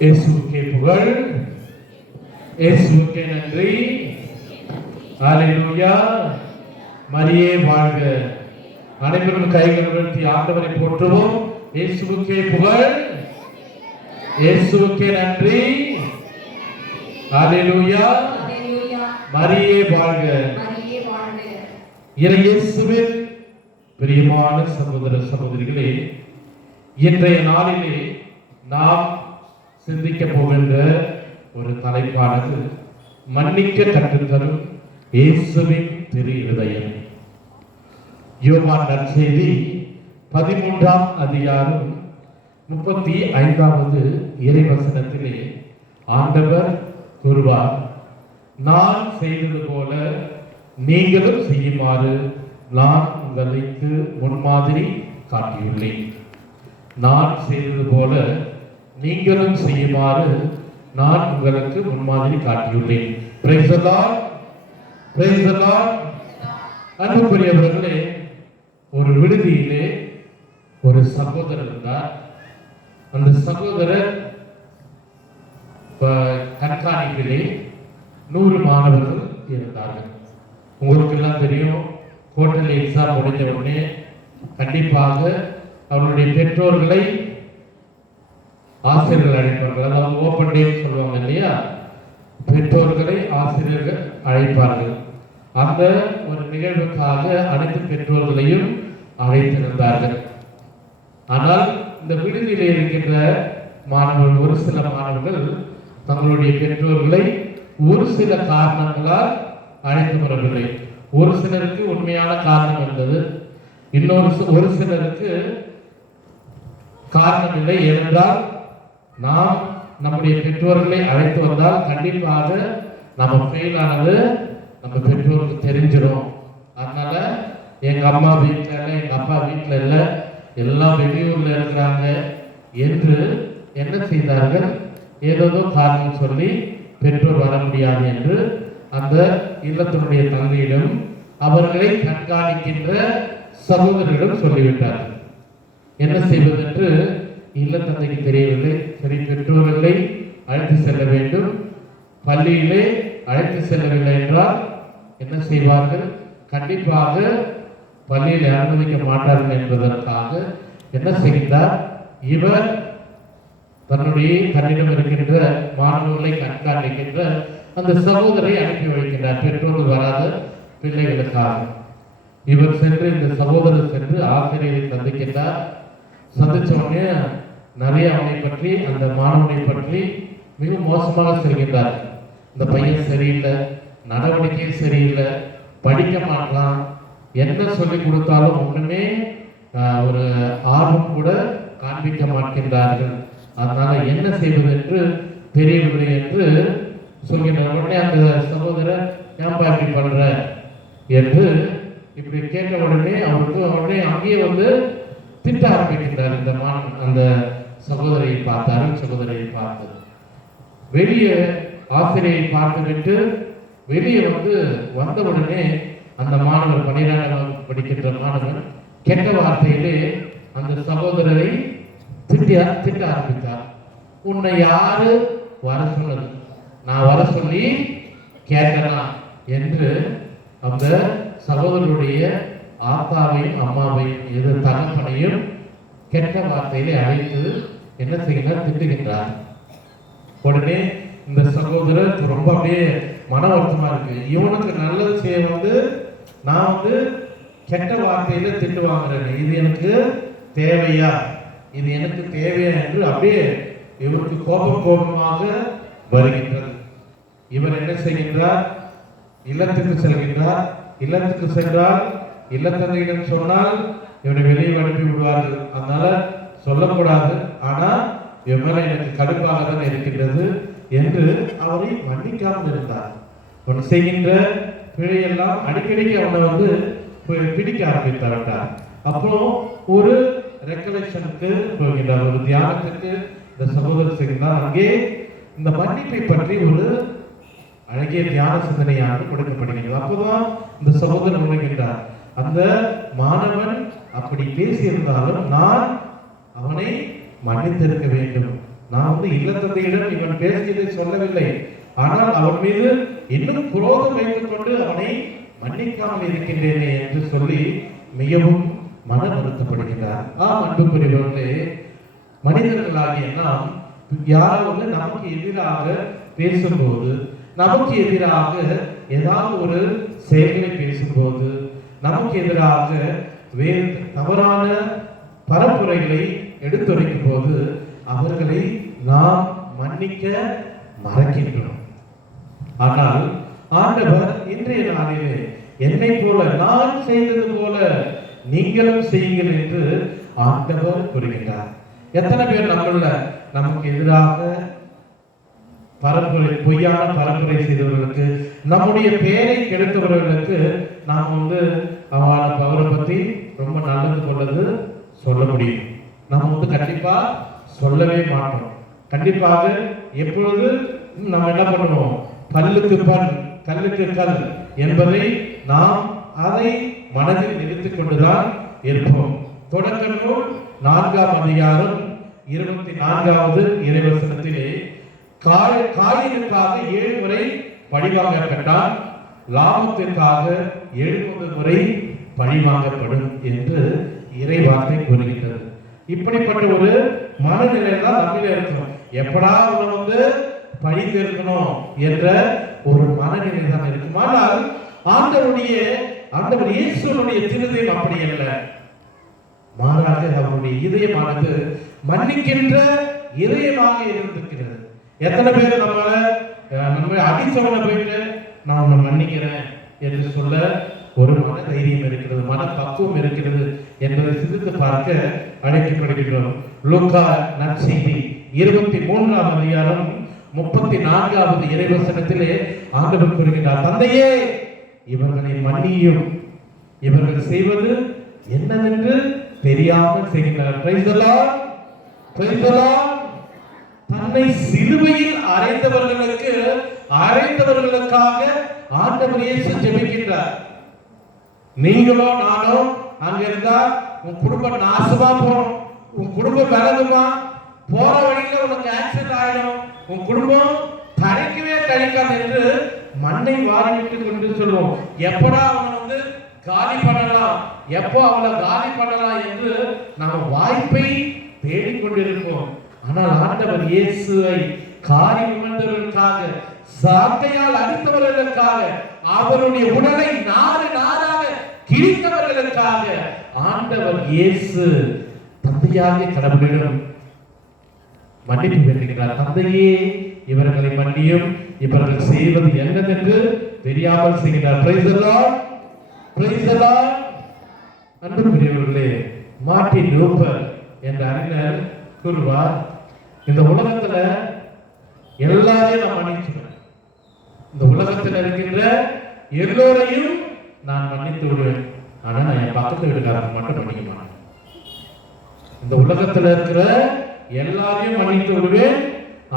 இயேசுவுக்கே புகழ் இயேசுவுக்கே நன்றி ஹalleluya மரியே வாழ்க. அனைவரும் கைகள் உயர்த்தி ஆண்டவரை போற்றுவோம். இயேசுவுக்கே புகழ். இயேசுவுக்கே நன்றி. ஹalleluya மரியே வாழ்க. இயேசுவின் பிரியமான சகோதர சகோதரிகளே இன்றைய நாளிலே நாம் சிந்திக்க போகின்ற ஒரு தலைப்பானது மன்னிக்க கற்றுத்தரும் இயேசுவின் திரு இருதயம் யோகான் நற்செய்தி பதிமூன்றாம் அதிகாரம் முப்பத்தி ஐந்தாவது இறைவசனத்திலே ஆண்டவர் கூறுவார் நான் செய்தது போல நீங்களும் செய்யுமாறு நான் உங்களுக்கு முன்மாதிரி காட்டியுள்ளேன். நான் செய்தது போல நீங்களும் செய்யுமாறு நான் உங்களுக்கு முன்மாதிரி காட்டியுள்ளேன். அன்புக்குரியவர்களே ஒரு விடுதியிலே ஒரு சகோதரர் இருந்தார். அந்த சகோதரர் கண்காணிப்பிலே நூறு மாணவர்கள் இருந்தார்கள். உங்களுக்கு எல்லாம் தெரியும் ஹோட்டல் எக்ஸாம் முடிஞ்ச உடனே கண்டிப்பாக அவருடைய பெற்றோர்களை ஆசிரியர்கள் அழைப்பார்கள். அதாவது ஓப்பன் டேன்னு சொல்லுவாங்க இல்லையா? பெற்றோர்களை ஆசிரியர்கள் அழைப்பார்கள். அந்த ஒரு நிகழ்வுக்காக அனைத்து பெற்றோர்களையும் அழைத்திருந்தார்கள். ஆனால் இந்த விடுதியில் இருக்கின்ற மாணவர்கள் ஒரு சில மாணவர்கள் தங்களுடைய பெற்றோர்களை ஒரு சில காரணங்களால் அழைத்து வரவில்லை. ஒரு சிலருக்கு உண்மையான காரணம் இருந்தது. இன்னொரு ஒரு சிலருக்கு காரணம் இல்லை. ஏனென்றால் நாம் நம்முடைய பெற்றோர்களை அழைத்து வந்தால் கண்டிப்பாக நம்ம ஃபெயில் ஆனது நம்ம பெற்றோருக்கு தெரிஞ்சிடும். அதனால எங்க அம்மா வீட்டில் இல்லை எங்க அப்பா வீட்டில் இல்லை எல்லாம் வெளியூர்ல இருக்கிறாங்க என்று என்ன செய்தார்கள்? ஏதோ காரணம் சொல்லி பெற்றோர் வர முடியாது என்று அந்த இல்லத்தினுடைய தந்தையிடம் அவர்களை கண்காணிக்கின்ற சகோதரிடம் சொல்லிவிட்டார்கள். என்ன செய்வது என்று இல்ல தந்தைக்கு தெரியவில்லை. சரி பெற்றோர்களை அழைத்து செல்ல வேண்டும். பள்ளியிலே அழைத்து செல்லவில்லை என்றால் என்ன செய்வார்கள்? கண்டிப்பாக பள்ளியில் அனுமதிக்க மாட்டார்கள் என்பதற்காக என்ன செய்தார் இவர் தன்னுடைய தன்னிடம் இருக்கின்ற மாணவர்களை கண்காணிக்கின்ற அந்த சகோதரை அனுப்பி வைக்கின்றார். பெற்றோர்கள் வராத பிள்ளைகளுக்காக. இவர் சென்று இந்த சகோதரர் சென்று ஆசிரியரை சந்திக்கின்றார். சந்திச்ச உடனே நிறைய அவனை பற்றி அந்த மாணவனை பற்றி மிக மோசமாக சொல்கின்றார். இந்த பையன் சரியில்லை நடவடிக்கை சரியில்லை படிக்க மாட்டான் என்ன சொல்லி கொடுத்தாலும் ஒன்றுமே ஒரு ஆர்வம் கூட காண்பிக்க மாட்டேன்றார்கள். அதனால என்ன செய்வது என்று தெரியவில்லை என்று சொல்கின்ற உடனே அந்த சகோதரர் ஏன்பா இப்படி பண்ற? என்று இப்படி கேட்ட உடனே அவருக்கு உடனே அங்கேயே வந்து திட்ட ஆரம்பிக்கின்றார் இந்த மான் அந்த சகோதரியை பார்த்தாரு சகோதரியை பார்த்தது வெளியே ஆசிரியை பார்த்துவிட்டு வெளியே வந்து வந்தவுடனே உடனே அந்த மாணவர் பன்னிரெண்டாம் வகுப்பு படிக்கின்ற மாணவர் கெட்ட வார்த்தையிலே அந்த சகோதரரை திட்ட திட்ட ஆரம்பித்தார். உன்னை யாரு வர சொன்னது? நான் வர சொல்லி கேட்கலாம் என்று அந்த சகோதரருடைய ஆத்தாவையும் அம்மாவையும் எது தகப்பனையும் கெட்ட வார்த்தையிலே அழைத்து என்ன செய்கிறார்? திட்டுகின்றார். உடனே இந்த சகோதரர் ரொம்ப அப்படியே மன வருத்தமா இருக்கு. இவனுக்கு நல்லது செய்ய வந்து நான் வந்து கெட்ட வார்த்தையில திட்டு வாங்குறேன். இது எனக்கு தேவையா? இது எனக்கு தேவையா என்று அப்படியே இவருக்கு கோபம் கோபமாக வருகின்றது. இவர் என்ன செய்கின்றார்? இல்லத்துக்கு செல்கின்றார். இல்லத்துக்கு சென்றால் இல்லத்தந்தையிடம் சொன்னால் இவனை வெளியே அனுப்பி விடுவார்கள். அதனால சொல்லக்கூடாது. ஆனா இவன் எனக்கு கடுப்பாக தான் இருக்கின்றது என்று அவரை மன்னிக்காமல் இருந்தார். அவன் செய்கின்ற பிழையெல்லாம் அடிக்கடிக்கு அவனை வந்து பிடிக்க ஆரம்பித்தார் அப்புறம் ஒரு ரெக்கலெக்ஷனுக்கு போகின்றார். ஒரு தியானத்துக்கு இந்த சகோதரர் செய்கின்றார் அங்கே இந்த மன்னிப்பை பற்றி ஒரு அழகிய தியான சிந்தனையாக கொடுக்கப்படுகிறது அப்போதான் இந்த சகோதரன் உணர்கின்றார். அந்த மாணவன் அப்படி பேசியிருந்தாலும் நான் அவனை மன்னித்திருக்க வேண்டும். நான் வந்து இல்லத்தந்தையிடம் இவன் பேசியதை சொல்லவில்லை. ஆனால் அவன் மீது இன்னும் குரோதம் வைத்துக் கொண்டு அவனை மன்னிக்காமல் இருக்கின்றேனே என்று சொல்லி மிகவும் மன வருத்தப்படுகிறார் ஆம் அன்புக்குரியவர்களே மனிதர்களாகிய நாம் யாராவது நமக்கு எதிராக பேசும்போது நமக்கு எதிராக ஏதாவது ஒரு செயல்களை பேசும்போது நமக்கு எதிராக வே தவறான பரப்புரைகளை எடுத்துரைக்கும் போது அவர்களை நாம் மன்னிக்க மறக்கின்றோம். ஆனால் ஆண்டவர் இன்றைய நாளிலே என்னை போல நான் செய்தது போல நீங்களும் செய்யுங்கள் என்று ஆண்டவர் கூறுகின்றார். எத்தனை பேர் நம்மள நமக்கு எதிராக பரப்புரை பொய்யான பரப்புரை செய்தவர்களுக்கு நம்முடைய பேரை கெடுத்தவர்களுக்கு நாம் வந்து அவளை அவரை பற்றி ரொம்ப நல்லது கொண்டது சொல்ல முடியும். நம்ம வந்து கண்டிப்பா சொல்லவே மாட்டோம். கண்டிப்பாக எப்பொழுது நாம் என்ன பண்ணுவோம்? கல்லுக்கு பல் கல்லுக்கு கல் என்பதை நாம் அதை மனதில் நிறுத்திக் கொண்டுதான் இருப்போம். தொடக்க நூல் நான்காம் அதிகாரம் இருபத்தி நான்காவது இறைவசனத்திலே காய் காயினுக்காக ஏழு முறை பழிவாங்கப்பட்டால் லாபத்திற்காக எழுபது முறை பழிவாங்கப்படும் என்று இறை வார்த்தை கூறுகின்றது இப்படிப்பட்ட ஒரு மனநிலை தான் நம்மில இருக்கணும். எப்படா அவனை வந்து பழி தீர்க்கணும் என்ற ஒரு மனநிலை தான் இருக்கும். ஆனால் ஆண்டவருடைய ஆண்டவர் இயேசுடைய திருதயம் அப்படி அல்ல. மாறாக அவருடைய இதயமானது மன்னிக்கின்ற இதயமாக இருந்திருக்கிறது. எத்தனை பேர் நம்மள அஹ், நம்ம அடிச்சவனை போயிட்டு நான் உன்னை மன்னிக்கிறேன் என்று சொல்ல ஒரு மன தைரியம் இருக்கிறது மன பக்குவம் இருக்கிறது என்பதை சிந்தித்து பார்க்க அழைக்கப்படுகின்றோம். லூக்கா நற்செய்தி இருபத்தி மூன்றாம் அதிகாரம் முப்பத்தி நான்காவது இறைவசனத்திலே ஆண்டவர் கூறுகின்றார் தந்தையே இவர்களை மன்னியும். இவர்கள் செய்வது என்னவென்று தெரியாமல் செய்கின்றனர் தன்னை சிலுவையில் அறைந்தவர்களுக்கு அறைந்தவர்களுக்காக ஆண்டவர் இயேசு ஜெபிக்கின்றார். நீங்களோ நானோ அங்க இருந்தா உன் குடும்பம் நாசமா போறோம். உன் குடும்பம் விலகுமா? போற வழியில உனக்கு ஆக்சிடென்ட் ஆயிடும். உன் குடும்பம் தடைக்கவே தடைக்காது என்று மண்ணை வாரிவிட்டு கொண்டு சொல்லுவோம் எப்படா அவனை வந்து காலி பண்ணலாம்? எப்போ அவளை காலி பண்ணலாம் என்று நாம் வாய்ப்பை தேடிக்கொண்டிருப்போம் ஆனால் ஆண்டவர் இயேசுவை காரி உணர்ந்தவர்களுக்காக சாட்டையால் அடித்தவர்களுக்காக அவருடைய உடலை நாலு நாள் கிழித்தவர்களுக்காக ஆண்டவர் இயேசு தந்தையாக கடவுளிடம் மன்னிப்பு வேண்டுகிறார் தந்தையே இவர்களை மன்னியும். இவர்கள் செய்வது என்னதென்று தெரியாமல் செய்கிறார். Praise the Lord. Praise the லூப்பர் என்ற அறிஞர் கூறுவார் இந்த உலகத்துல எல்லாரையும் நான் மன்னிச்சுக்கிறேன். இந்த உலகத்தில் இருக்கின்ற எல்லோரையும் நான் மன்னித்து விடுவேன் ஆனா நான் என் பக்கத்து வீட்டுக்காரங்க மட்டும் மன்னிக்க மாட்டேன். இந்த உலகத்துல இருக்கிற எல்லாரையும் மன்னித்து விடுவேன்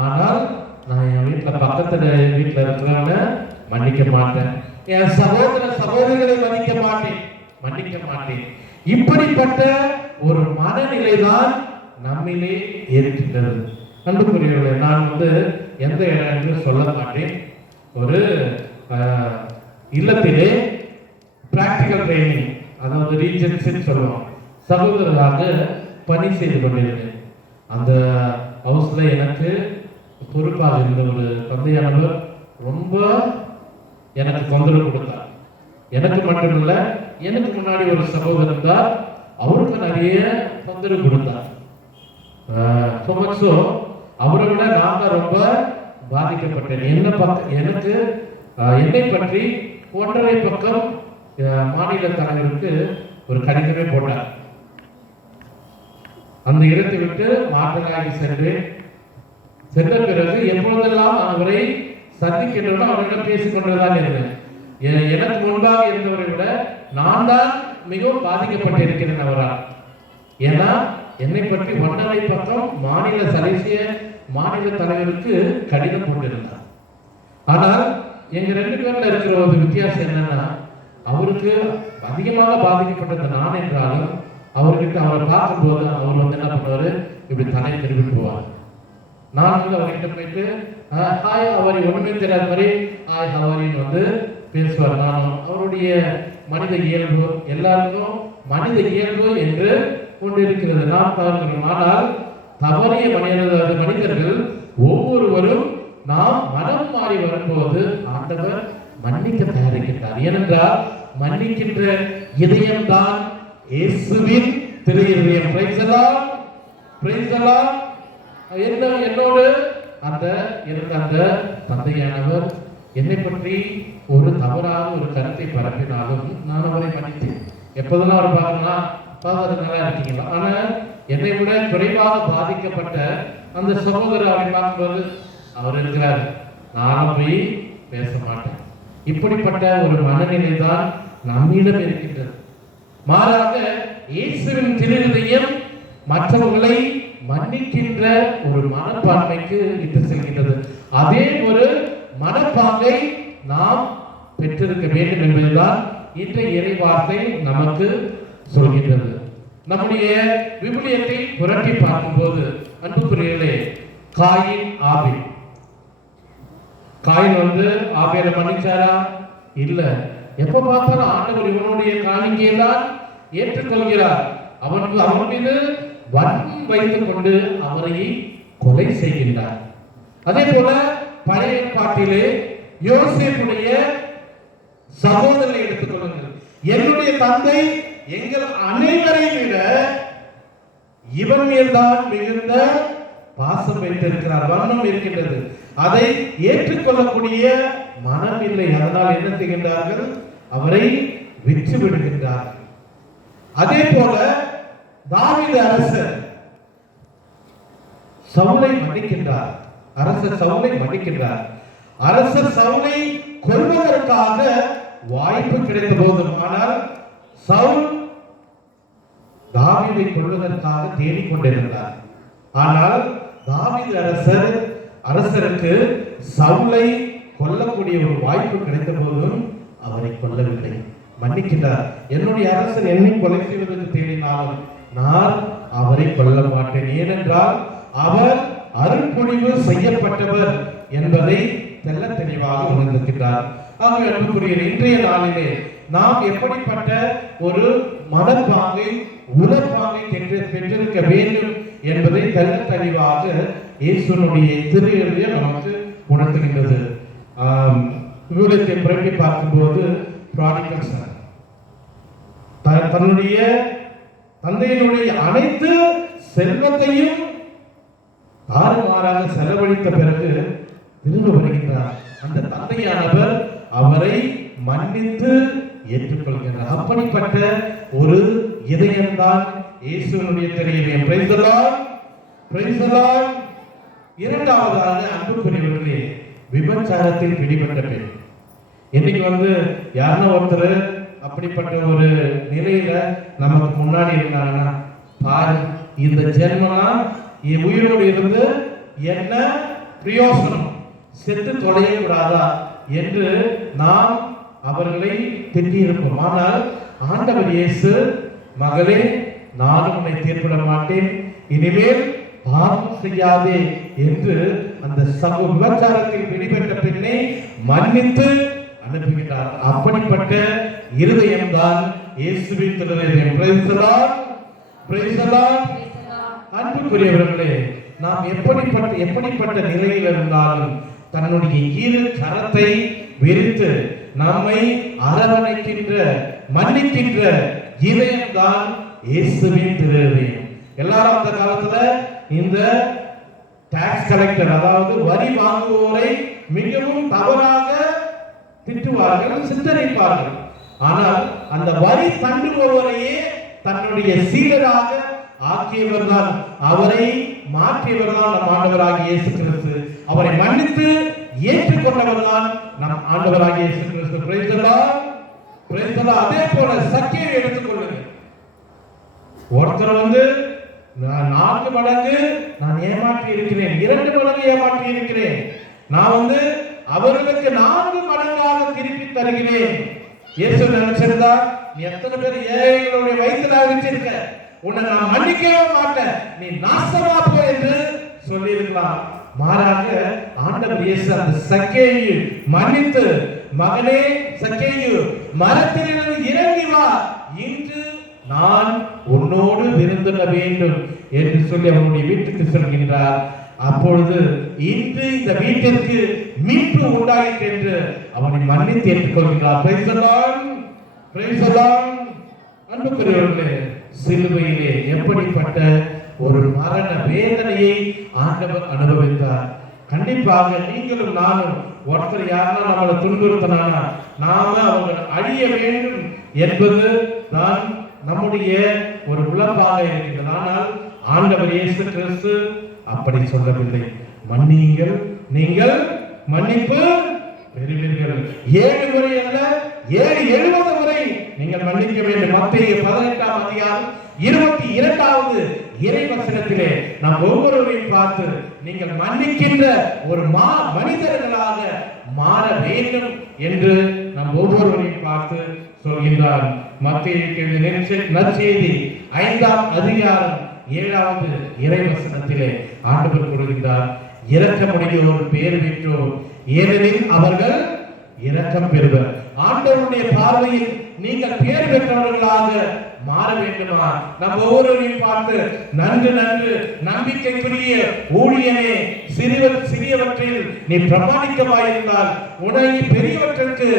ஆனால் நான் என் வீட்டுல பக்கத்துல வீட்டுல இருக்கிறவங்க மன்னிக்க மாட்டேன். என் சகோதர சகோதரிகளை மன்னிக்க மாட்டேன். மன்னிக்க மாட்டேன். இப்படிப்பட்ட ஒரு மனநிலை தான் நம்மிலே இருக்கின்றது. அன்புக்குரியவர்களே நான் வந்து எந்த இடம் என்று சொல்ல மாட்டேன் ஒரு அஹ், இல்லத்திலே பிராக்டிக்கல் ட்ரைனிங் அதாவது ரீஜன்ஸ் சொல்லுவோம் சகோதரராக பணி செய்து கொண்டிருந்தேன். அந்த ஹவுஸில் எனக்கு பொறுப்பாக இருந்த ஒரு தந்தையானவர் ரொம்ப எனக்கு தொந்தரவு கொடுத்தார். எனக்கு மட்டும் இல்லை எனக்கு முன்னாடி ஒரு சகோதரன் தான் அவருக்கு நிறைய தொந்தரவு கொடுத்தார். ஸோ much so, அவரை விட நான் தான் ரொம்ப பாதிக்கப்பட்டேன். என்ன பக்க எனக்கு என்னை பற்றி ஒன்றரை பக்கம் மாநில தலைவருக்கு ஒரு கடிதமே போட்டார். அந்த இடத்தை விட்டு மாற்றலாகி சென்று சென்ற பிறகு எப்பொழுதெல்லாம் அவரை சந்திக்கின்றனோ அவரிடம் பேசிக் கொண்டுதான் இருந்தேன் எனக்கு முன்பாக இருந்தவரை விட நான் தான் மிகவும் பாதிக்கப்பட்டிருக்கிறேன் அவரால். ஏன்னா என்னை பற்றி ஒன்றரை பக்கம் மாநில சதேசிய மாநில தலைவருக்கு கடிதம் போட்டிருந்தார். ஆனால் எங்க ரெண்டு பேர்ல இருக்கிற ஒரு வித்தியாசம் என்னன்னா அவருக்கு அதிகமாக பாதிக்கப்பட்டது நான் என்றாலும் அவர்கிட்ட அவரை பார்க்கும்போது அவர் வந்து என்ன பண்ணுவாரு? இப்படி தலை திருப்பி போவார். நான் வந்து அவர்கிட்ட போயிட்டு ஹாய் அவரி ஒண்ணுமே தெரியாத மாதிரி ஹாய் ஹவரின்னு வந்து பேசுவார். நானும் அவருடைய மனித இயல்பு எல்லாருக்கும் மனித இயல்பு என்று கொண்டிருக்கிறது. இருக்கிறது நாம் பார்க்கிறோம். ஆனால் தவறிய மனிதர்கள் மனிதர்கள் ஒவ்வொருவரும் நாம் மனம் மாறி வரும்போது ஆண்டவர் மன்னிக்க தயாரிக்கின்றார் ஏனென்றால் மன்னிக்கின்ற இதயம்தான் இயேசுவின் திரு இதயம். பிரைஸ் எல்லாம் என்ன என்னோடு? அந்த எனக்கு அந்த தந்தையானவர் என்னை பற்றி ஒரு தவறான ஒரு கருத்தை பரப்பினாலும் நான் அவரை மன்னித்தேன். எப்போதெல்லாம் அவர் பார்க்கணும்னா ஃபாதர் நல்லா இருக்கீங்களா? ஆனால் என்னை விட குறைவாக பாதிக்கப்பட்ட அந்த சகோதரர் அவரை பார்க்கும்போது அவர் இருக்கிறார். நானும் போய் பேச மாட்டேன். இப்படிப்பட்ட ஒரு மனநிலை தான் நம்மிடம் இருக்கின்றது. மாறாக இயேசுவின் திருநிலையம் மற்றவர்களை மன்னிக்கின்ற ஒரு மனப்பான்மைக்கு இட்டு செல்கின்றது. அதே ஒரு மனப்பாங்கை நாம் பெற்றிருக்க வேண்டும் என்பதுதான் இன்றைய இறைவார்த்தை நமக்கு சொல்கின்றது. நம்முடைய விவிலியத்தை புரட்டி பார்க்கும்போது அன்புக்குரியலே காயின் ஆவின் காயின் வந்து ஆபேலை மன்னிச்சாரா? இல்ல. எப்ப பார்த்தாலும் ஆண்டவர் இவனுடைய காணிக்கையெல்லாம் ஏற்றுக்கொள்கிறார். அவனுக்கு அவன் மீது வன்மம் வைத்துக் கொண்டு அவரை கொலை செய்கின்றார். அதே போல பழைய பாட்டிலே யோசேப்புடைய சகோதரனை எடுத்துக்கொள்ளுங்கள் என்னுடைய தந்தை எங்கள் அனைவரை விட இவன் மேல்தான் மிகுந்த பாசம் வைத்திருக்கிறார் வர்ணம் இருக்கின்றது. அதை ஏற்றுக்கொள்ளக்கூடிய மனம் இல்லை அதனால் என்ன செய்கின்றார்கள் அவரை விற்று விடுகின்றார் அதே போல தாவித அரசர் சவுளை மன்னிக்கின்றார். அரசர் சவுளை மன்னிக்கின்றார். அரசர் சவுளை கொள்வதற்காக வாய்ப்பு கிடைத்த போதும் ஆனால் சவுல் தாவிதை கொள்வதற்காக தேடிக்கொண்டிருந்தார். ஆனால் தாவித அரசர் அரசருக்கு சவுலை கொல்லக்கூடிய ஒரு வாய்ப்பு கிடைத்த போதும் அவரை கொல்லவில்லை. மன்னிக்கின்றார். என்னுடைய அரசர் என்னை கொலை செய்வதற்கு தேடினாலும் நான் அவரை கொல்ல மாட்டேன். ஏனென்றால் அவர் அருள்பொழிவு செய்யப்பட்டவர் என்பதை தெல்ல தெளிவாக உணர்ந்திருக்கிறார் ஆகவே அன்புக்குரிய இன்றைய நாளிலே நாம் எப்படிப்பட்ட ஒரு மனப்பாங்கை உணர்ப்பாங்கை பெற்றிருக்க வேண்டும் என்பதை தெல்ல தெளிவாக இயேசுனுடைய திருவிழிய நமக்கு உணர்த்துகின்றது. ஆம், விவிலியத்தை புரட்டி பார்க்கும்போது prodigal son. த- தன்னுடைய தந்தையினுடைய அனைத்து செல்வத்தையும் தாறுமாறாக செலவழித்த பிறகு திரும்ப வருகின்றார். அந்த தந்தையானவர் அவரை மன்னித்து ஏற்றுக்கொள்கிறார் அப்படிப்பட்ட ஒரு இதயம்தான் இயேசுவினுடைய தெரியவே இரண்டாவதாக அன்புக்குரியவர்களே விபச்சாரத்தில் பிடிபட்ட பெண். இன்னைக்கு வந்து யாருன்னா ஒருத்தர் அப்படிப்பட்ட ஒரு நிலையில நமக்கு முன்னாடி இருந்தாங்கன்னா பாரு இந்த ஜென்மனா என் உயிரோடு இருந்து என்ன பிரயோசனம்? செத்து தொலைய விடாதா? என்று நாம் அவர்களை திட்டியிருப்போம் ஆனால் ஆண்டவர் இயேசு மகளே நான் உன்னை தீர்ப்பிட மாட்டேன். இனிமேல் பாவம் செய்யாதே என்று அந்த சமூக விபச்சாரத்தில் வெளிப்பட்ட பெண்ணை மன்னித்து அனுப்புகிறார் அப்படிப்பட்ட இருதயம்தான் இயேசுவின் திருநிலையம் பிரைசலால் பிரைசலால் அன்புக்குரியவர்களே நாம் எப்படிப்பட்ட எப்படிப்பட்ட நிலையில் இருந்தாலும் தன்னுடைய இரு கரத்தை விரித்து நம்மை அரவணைக்கின்ற மன்னிக்கின்ற இதயம்தான் இயேசுவின் திருநிலையம் எல்லாரும் அந்த காலத்துல இந்த டாக்ஸ் கலெக்டர் அதாவது வரி வாங்குவோரை மிகவும் தவறாக திட்டுவார்கள் சித்தரிப்பார்கள். ஆனால் அந்த வரி தண்டுபவரையே தன்னுடைய சீடராக ஆக்கியவர் தான் அவரை மாற்றியவர் தான் நம் ஆண்டவராக இயேசு கிறிஸ்து. அவரை மன்னித்து ஏற்றுக்கொண்டவர் தான் நம் ஆண்டவராக இயேசு கிறிஸ்து. Praise the அதே போல சக்கியை எடுத்துக்கொள்ளுங்க ஒருத்தர் வந்து நான்கு மடங்கு நான் ஏமாற்றி இருக்கிறேன் இரண்டு மடங்கு ஏமாற்றி இருக்கிறேன் நான் வந்து அவர்களுக்கு நான்கு மடங்காக திருப்பி தருகிறேன். இயேசு நினைச்சிருந்தா நீ எத்தனை பேர் ஏழைகளுடைய வயிற்றுல வச்சிருக்க உன்னை நான் மன்னிக்கவே மாட்டேன். நீ நாசமா போ என்று சொல்லியிருக்கலாம் மாறாக ஆண்டவர் இயேசு அந்த சக்கேயு மன்னித்து மகனே சக்கேயு மரத்திலிருந்து இறங்கி நான் உன்னோடு விருந்துட வேண்டும் என்று சொல்லி அவனுடைய வீட்டுக்கு சொல்கின்றார். அப்பொழுது இன்று இந்த வீட்டிற்கு மீட்பு உண்டாயிற்று என்று அவனை மன்னித்து ஏற்றுக்கொள்கிறார். Praise the அன்புக்குரியவர்களே சிலுவையிலே எப்படிப்பட்ட ஒரு மரண வேதனையை ஆண்டவர் அனுபவித்தார். கண்டிப்பாக நீங்களும் நானும் ஒருத்தர் யாரும் நம்மளை துன்புறுத்தினானா நாம அவங்க அழிய வேண்டும் என்பது தான் நம்முடைய ஒரு உழப்பாக இருக்கிறது. ஆனால் ஆண்டவர் இயேசு கிறிஸ்து அப்படி சொல்லவில்லை. மன்னியுங்கள். நீங்கள் மன்னிப்பு பெறுவீர்கள். ஏழு முறை அல்ல ஏழு எழுபது முறை நீங்கள் மன்னிக்க வேண்டும். மத்திய பதினெட்டாம் அதிகாரம் இருபத்தி இரண்டாவது இறைவசனத்திலே நாம் ஒவ்வொருவரையும் பார்த்து நீங்கள் மன்னிக்கின்ற ஒரு மா மனிதர்களாக மாற வேண்டும் என்று நாம் ஒவ்வொருவரையும் பார்த்து சொல்கின்றார். மத்திய நற்செய்தி ஐந்தாம் அதிகாரம் ஏழாவது இறைவசனத்திலே ஆண்டவர் கூறுகின்றார் இரக்கமுடையோர் பேர் பெற்றோர் ஏனெனில் அவர்கள் இரக்கம் பெறுவர். ஆண்டவருடைய பார்வையில் நீங்கள் பேர் பெற்றவர்களாக மாற வேண்டுமா? நம்ம ஒவ்வொருவரையும் பார்த்து நன்று நன்று நம்பிக்கைக்குரிய ஊழியனே சிறிய சிறியவற்றில் நீ பிரமாணிக்கமாயிருந்தால் உன்னை பெரியவற்றிற்கு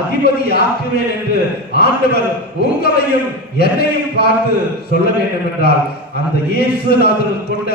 அதிபதி ஆக்குவேன் என்று ஆண்டவர் உங்களையும் என்னையும் பார்த்து சொல்ல வேண்டும் என்றால் அந்த இயேசுநாதர் கொண்ட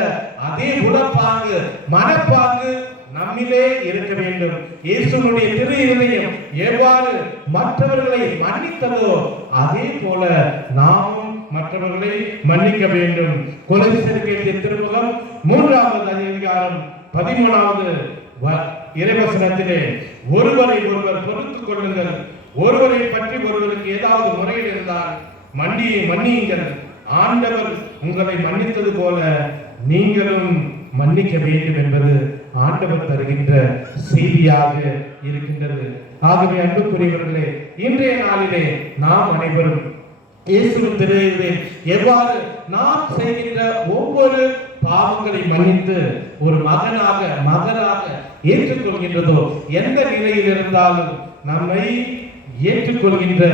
அதே உடற்பாங்கு மனப்பாங்கு நம்மிலே இருக்க வேண்டும். இயேசுனுடைய திரு இதயம் எவ்வாறு மற்றவர்களை மன்னித்ததோ அதே போல நாமும் மற்றவர்களை மன்னிக்க வேண்டும். கொலை சேர்க்கை திருமுகம் மூன்றாவது அதிகாரம் பதிமூணாவது வ- இறைவசனத்திலே ஒருவரை ஒருவர் பொறுத்துக் கொள்ளுங்கள். ஒருவரை பற்றி ஒருவருக்கு ஏதாவது முறையில் இருந்தால் மண்டியை மன்னியுங்கள். ஆண்டவர் உங்களை மன்னித்தது போல நீங்களும் மன்னிக்க வேண்டும் என்பது ஆண்டவர் தருகின்ற செய்தியாக இருக்கின்றது. ஆகவே அன்புக்குரியவர்களே இன்றைய நாளிலே நாம் அனைவரும் இயேசுவின் திருவிழத்தில் எவ்வாறு நாம் செய்கின்ற ஒவ்வொரு பாவங்களை மன்னித்து ஒரு மகனாக மகனாக ஏற்றுக்கொள்கின்றதோ எந்த நிலையில் இருந்தாலும் நம்மை ஏற்றுக்கொள்கின்ற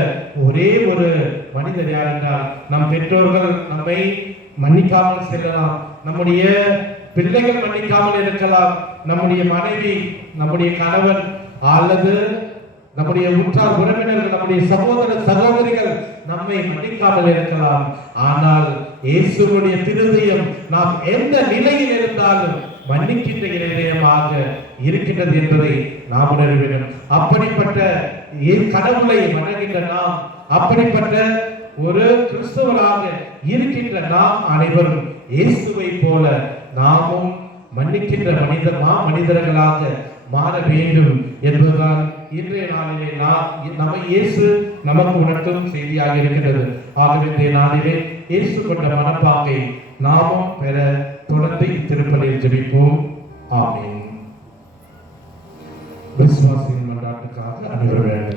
ஒரே ஒரு மனிதர் யார் என்றால் நம் பெற்றோர்கள் நம்மை மன்னிக்காமல் செல்லலாம். நம்முடைய பிள்ளைகள் மன்னிக்காமல் இருக்கலாம். நம்முடைய மனைவி நம்முடைய கணவன் அல்லது நம்முடைய உற்றார் உறவினர்கள் நம்முடைய சகோதர சகோதரிகள் நம்மை மன்னிக்காமல் இருக்கலாம். ஆனால் இயேசுடைய திருதயம் நாம் எந்த நிலையில் இருந்தாலும் மன்னிக்கின்ற இதயமாக இருக்கின்றது என்பதை நாம் உணர வேண்டும் அப்படிப்பட்ட கடவுளை வணங்குகின்ற நாம் அப்படிப்பட்ட ஒரு கிறிஸ்தவராக இருக்கின்ற நாம் அனைவரும் இயேசுவை போல நாமும் மன்னிக்கின்ற மனிதர் மா மனிதர்களாக மாற வேண்டும் என்பதுதான் இன்றைய நாளிலே நாம் நம்ம இயேசு நமக்கு உணர்த்தும் செய்தியாக இருக்கிறது. ஆகவே இன்றைய நாளிலே இயேசு கொண்ட மனப்பாங்கை நாமும் பெற தொடர்ந்து திருப்பலில் ஜெபிப்போம். ஆமீன். விசுவாசியின் மன்றாட்டுக்காக அனைவரும்